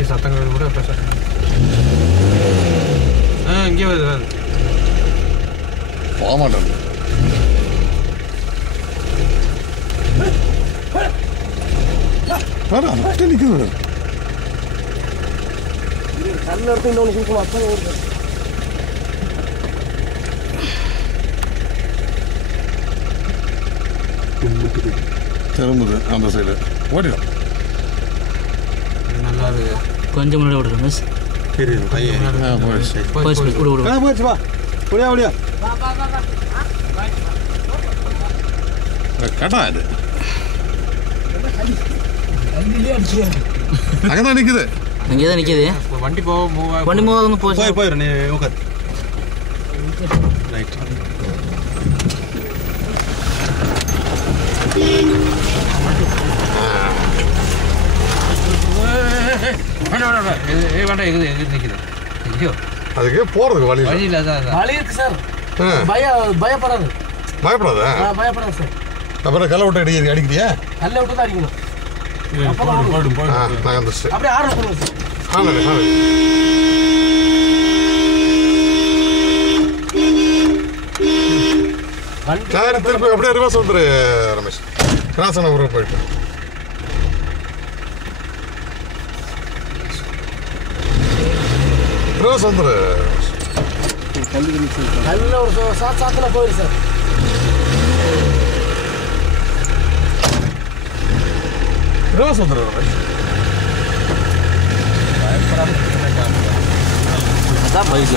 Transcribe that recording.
வண்டி சத்தங்கள் கூட இங்கே வருது போக மாட்டேன். நிற்குது கல்ல எடுத்து இன்னொன்று சூப்பமாக அப்போ திரும்புது அந்த சைடு ஓடிடும். நல்லா இருக்கு. கொஞ்சம் முன்னாடி விடுறேன் மிஸ். தெரியுது பையன் போயிடுச்சு. போயிடுச்சு வா ஒடியா ஒடியா கேட்டா இது அங்கதான் நிக்குது. அங்கே தான் நிற்கிது. வண்டி போக வண்டி மூவாக போச்சு. போயிடும் நீ உட்கார் ரைட். வேண்டாம் எது நிற்குது. ஐயோ அதுக்கு போறதுக்கு வழி வழி இல்லை. அதான் வழி இருக்கு சார். பயப்படாது பயப்படாத. பயப்படாது சார். அப்புறம் கல்லை விட்டு அடிக்கிறியா? கல்லை விட்டு தான் அடிக்கணும். நான் வந்துச்சு அப்படியே ஆர்டர் பண்ணுவோம் சார். திருப்பி அப்படியே ரிவர்ஸ் வந்துரு ரமேஷ். கிராசன ஊருக்கு போயிட்டு ரிவர்ஸ் வந்துரு. கல்ல ஒரு சாத்துல போயிரு சார். ரிவர்ஸ் வந்துரு ரமேஷ். அதான் பைக்